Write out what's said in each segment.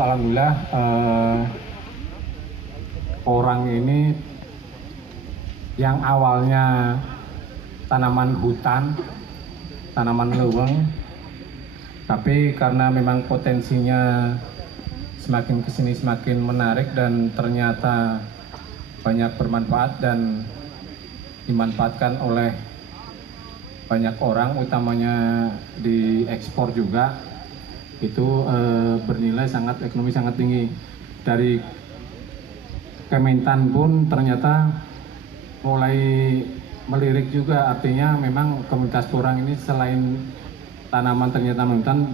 alhamdulillah orang ini yang awalnya tanaman hutan, tanaman leweng, tapi karena memang potensinya semakin kesini semakin menarik dan ternyata banyak bermanfaat dan dimanfaatkan oleh banyak orang, utamanya di ekspor juga, itu bernilai ekonomi sangat tinggi. Dari Kementan pun ternyata mulai melirik juga, artinya memang komunitas porang ini selain tanaman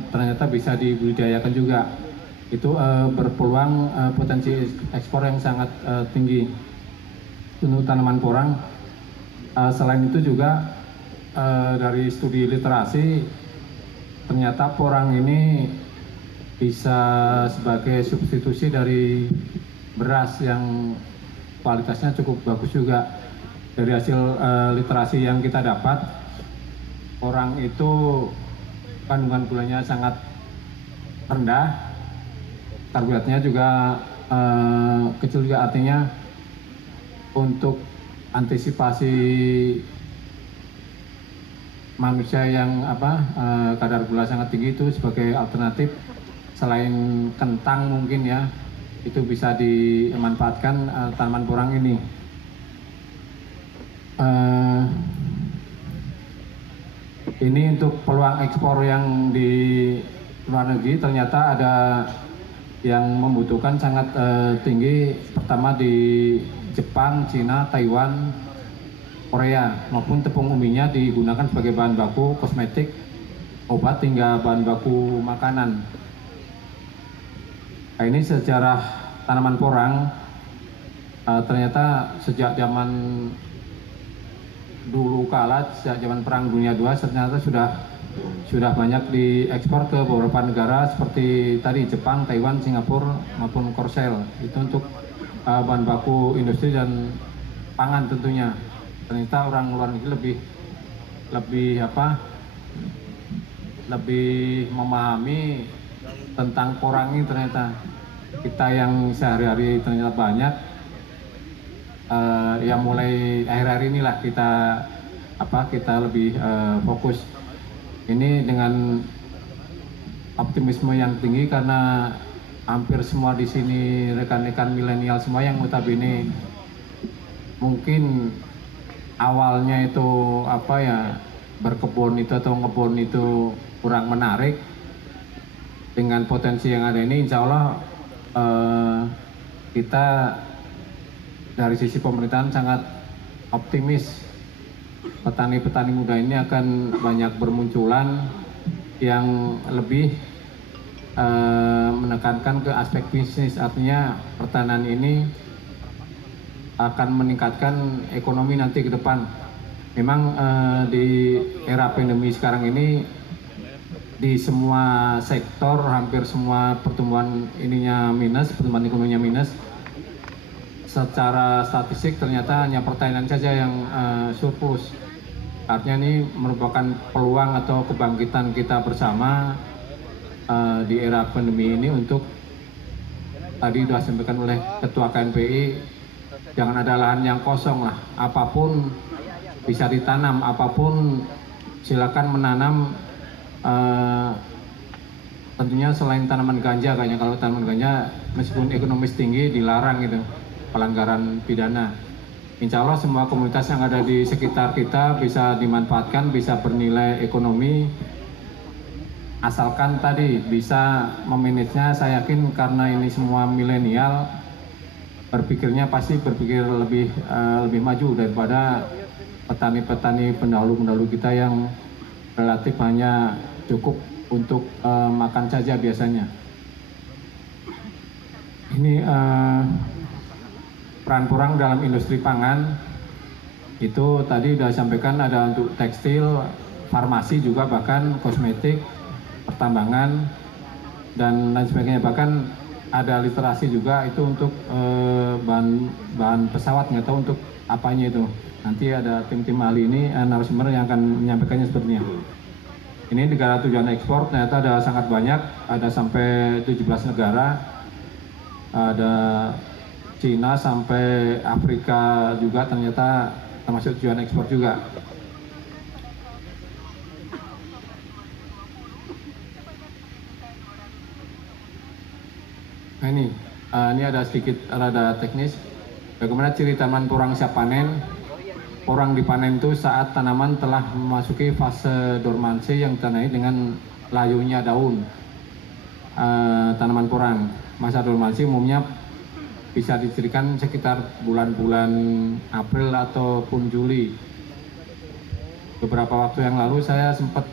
ternyata bisa dibudidayakan juga. Itu berpeluang potensi ekspor yang sangat tinggi untuk tanaman porang. Selain itu juga dari studi literasi, ternyata porang ini bisa sebagai substitusi dari beras yang kualitasnya cukup bagus juga. Dari hasil literasi yang kita dapat, porang itu kandungan gulanya sangat rendah, karbohidratnya juga kecil juga, artinya untuk antisipasi manusia yang kadar gula sangat tinggi, itu sebagai alternatif selain kentang mungkin ya, itu bisa dimanfaatkan tanaman porang ini. Ini untuk peluang ekspor yang di luar negeri, ternyata ada yang membutuhkan sangat tinggi, pertama di Jepang, Cina, Taiwan, Korea, maupun tepung uminya digunakan sebagai bahan baku kosmetik, obat, hingga bahan baku makanan. Nah, ini sejarah tanaman porang. Ternyata sejak zaman dulu kala, sejak zaman Perang Dunia II, ternyata sudah banyak diekspor ke beberapa negara seperti tadi Jepang, Taiwan, Singapura, maupun Korsel. Itu untuk bahan baku industri dan pangan tentunya. Ternyata orang luar negeri lebih memahami tentang porang ini. Ternyata kita yang sehari-hari ternyata banyak, yang mulai akhir-akhir inilah kita lebih fokus. Ini dengan optimisme yang tinggi karena hampir semua di sini rekan-rekan milenial semua yang notabene mungkin awalnya itu berkebun itu atau ngebun itu kurang menarik. Dengan potensi yang ada ini, insya Allah kita dari sisi pemerintahan sangat optimis. Petani-petani muda ini akan banyak bermunculan yang lebih menekankan ke aspek bisnis, artinya pertanian ini akan meningkatkan ekonomi nanti ke depan. Memang di era pandemi sekarang ini, di semua sektor hampir semua pertumbuhan ekonominya minus. Secara statistik ternyata hanya pertanian saja yang surplus. Artinya ini merupakan peluang atau kebangkitan kita bersama di era pandemi ini untuk, tadi sudah disampaikan oleh Ketua KNPI, jangan ada lahan yang kosong lah. Apapun bisa ditanam, apapun silakan menanam. Tentunya selain tanaman ganja, kayaknya kalau tanaman ganja meskipun ekonomis tinggi dilarang gitu, pelanggaran pidana. Insya Allah semua komunitas yang ada di sekitar kita bisa dimanfaatkan, bisa bernilai ekonomi, asalkan tadi bisa memanagenya. Saya yakin karena ini semua milenial, berpikirnya pasti berpikir lebih maju daripada petani-petani pendahulu kita yang relatif hanya cukup untuk makan saja biasanya. Ini peran porang dalam industri pangan itu tadi sudah disampaikan, ada untuk tekstil, farmasi juga, bahkan kosmetik, pertambangan, dan lain sebagainya. Bahkan ada literasi juga itu untuk bahan pesawat, nggak tahu untuk apanya itu. Nanti ada tim-tim ahli ini, narasumber yang akan menyampaikannya sepertinya. Ini negara tujuan ekspor ternyata ada sangat banyak, ada sampai 17 negara. ada Cina sampai Afrika juga ternyata termasuk tujuan ekspor juga. Nah ini ada sedikit rada teknis. Bagaimana ciri tanaman porang siap panen? Porang dipanen itu saat tanaman telah memasuki fase dormansi yang ditandai dengan layunya daun. Tanaman porang, masa dormansi umumnya bisa dicirikan sekitar bulan-bulan April ataupun Juli. Beberapa waktu yang lalu saya sempat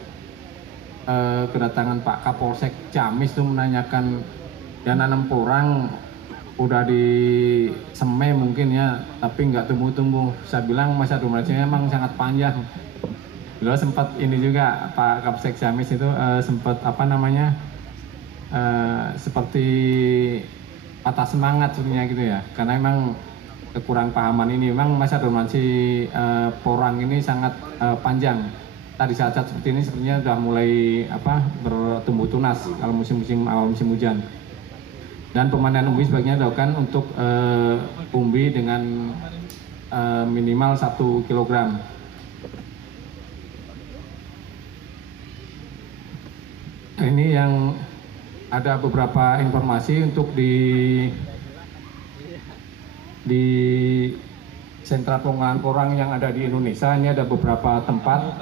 kedatangan Pak Kapolsek Ciamis itu menanyakan dan nanam porang udah di semai mungkin ya, tapi nggak tumbuh-tumbuh. Saya bilang masa dormansinya memang sangat panjang. Lalu sempat ini juga Pak Kapolsek Ciamis itu sempat apa namanya seperti patah semangat sebenarnya gitu ya, karena memang kekurang pahaman ini. Memang masa dormansi porang ini sangat panjang. Tadi saat-saat seperti ini sebenarnya sudah mulai bertumbuh tunas kalau awal musim hujan. Dan pemanen umbi sebaiknya dilakukan untuk umbi dengan minimal 1 kg. Ini yang ada beberapa informasi untuk di sentra pengolahan porang yang ada di Indonesia. Ini ada beberapa tempat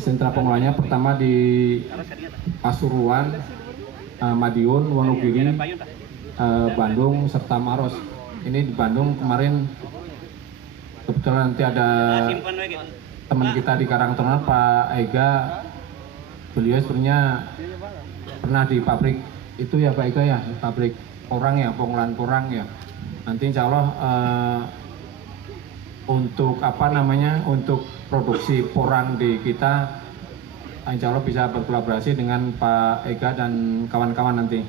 sentra pengolahannya. Pertama di Pasuruan, Madiun, Wonogiri, Bandung, serta Maros. Ini di Bandung kemarin kebetulan nanti ada teman kita di Karangtengah, Pak Ega. Beliau sebenarnya pernah di pabrik itu ya Pak Ega ya, pabrik porang ya, pengolahan porang ya. Nanti insya Allah untuk untuk produksi porang di kita insya Allah bisa berkolaborasi dengan Pak Ega dan kawan-kawan nanti.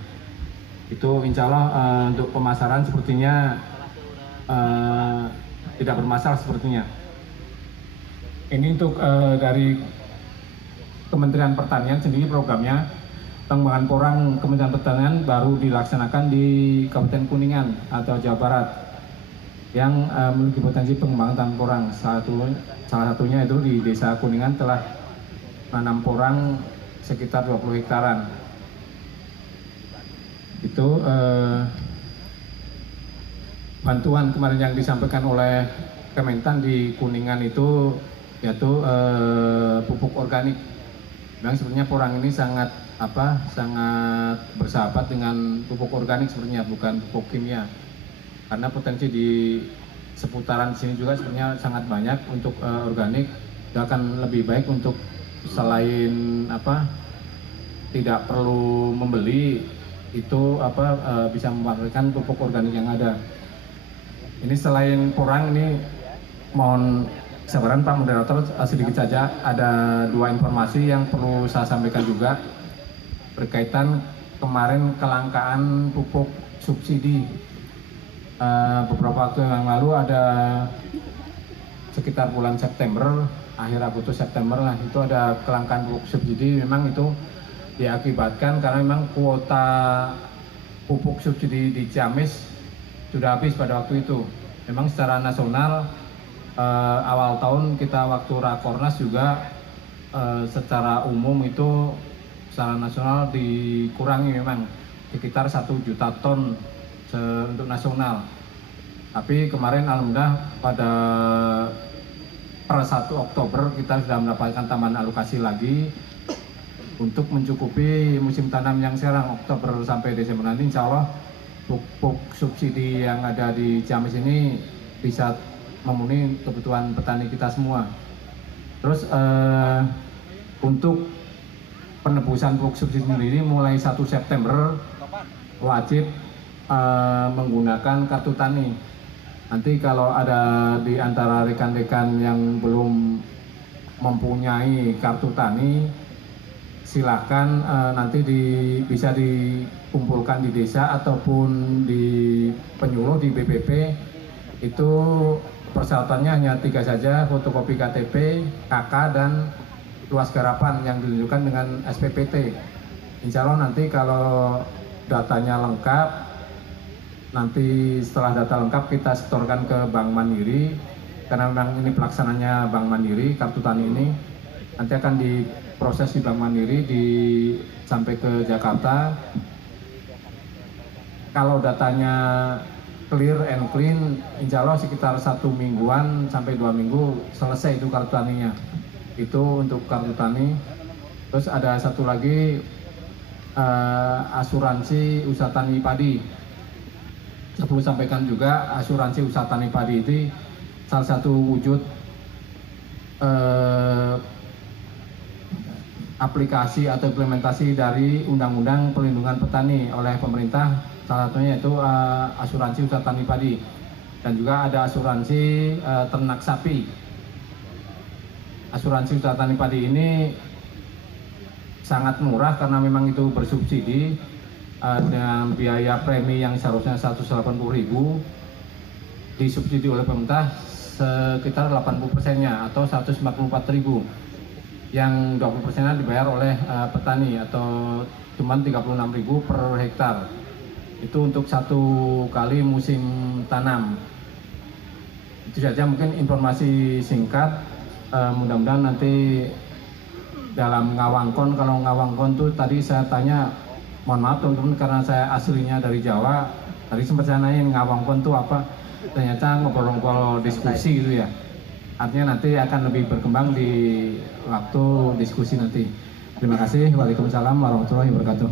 Itu insya Allah untuk pemasaran sepertinya tidak bermasalah sepertinya. Ini untuk dari Kementerian Pertanian sendiri programnya pengembangan porang Kementerian Pertanian baru dilaksanakan di Kabupaten Kuningan atau Jawa Barat yang memiliki potensi pengembangan tanaman porang. Salah satunya itu di Desa Kuningan telah menanam porang sekitar 20 hektaran. Itu bantuan kemarin yang disampaikan oleh Kementan di Kuningan itu yaitu pupuk organik. Memang sebenarnya porang ini sangat bersahabat dengan pupuk organik sebenarnya, bukan pupuk kimia. Karena potensi di seputaran sini juga sebenarnya sangat banyak untuk organik. Itu akan lebih baik untuk selain tidak perlu membeli, itu bisa memanfaatkan pupuk organik yang ada. Ini selain porang ini mohon kesabaran Pak Moderator, sedikit saja ada 2 informasi yang perlu saya sampaikan juga berkaitan kemarin kelangkaan pupuk subsidi. Beberapa waktu yang lalu ada sekitar bulan September, akhir Agustus September lah, itu ada kelangkaan pupuk subsidi. Memang itu diakibatkan karena memang kuota pupuk subsidi di Ciamis sudah habis pada waktu itu. Memang secara nasional awal tahun kita waktu Rakornas juga secara umum itu secara nasional dikurangi memang sekitar 1 juta ton untuk nasional. Tapi kemarin alhamdulillah pada per 1 Oktober kita sudah mendapatkan tambahan alokasi lagi untuk mencukupi musim tanam yang sekarang Oktober sampai Desember nanti. Insya Allah pupuk subsidi yang ada di Ciamis ini bisa memenuhi kebutuhan petani kita semua. Terus untuk penebusan pupuk subsidi sendiri mulai 1 September wajib menggunakan kartu tani. Nanti kalau ada di antara rekan-rekan yang belum mempunyai kartu tani, silakan nanti bisa dikumpulkan di desa ataupun di penyuluh di BPP. Itu persyaratannya hanya 3 saja, fotokopi KTP, KK, dan luas garapan yang ditunjukkan dengan SPPT. Insya Allah nanti kalau datanya lengkap, nanti setelah data lengkap kita setorkan ke Bank Mandiri, karena memang ini pelaksananya Bank Mandiri, kartu tani ini nanti akan diproses di Bank Mandiri sampai ke Jakarta. Kalau datanya clear and clean, insya Allah sekitar 1 mingguan sampai 2 minggu selesai itu kartu taninya. Itu untuk kartu tani. Terus ada satu lagi asuransi usaha tani padi. Saya perlu sampaikan juga, asuransi usaha tani padi itu salah satu wujud aplikasi atau implementasi dari Undang-Undang Perlindungan Petani oleh pemerintah. Salah satunya yaitu asuransi usaha tani padi, dan juga ada asuransi ternak sapi. Asuransi usaha tani padi ini sangat murah karena memang itu bersubsidi dengan biaya premi yang seharusnya 180.000, disubsidi oleh pemerintah sekitar 80%-nya atau 144.000, yang 20%-nya dibayar oleh petani atau cuma 36.000 per hektar. Itu untuk 1 kali musim tanam. Itu saja mungkin informasi singkat. Mudah-mudahan nanti dalam ngawangkon, kalau ngawangkon tuh tadi saya tanya, mohon maaf teman-teman karena saya aslinya dari Jawa, tadi sempat saya nanyain ngawangkon tuh apa, ternyata ngobrol-ngobrol diskusi gitu ya. Artinya nanti akan lebih berkembang di waktu diskusi nanti. Terima kasih. Waalaikumsalam warahmatullahi wabarakatuh.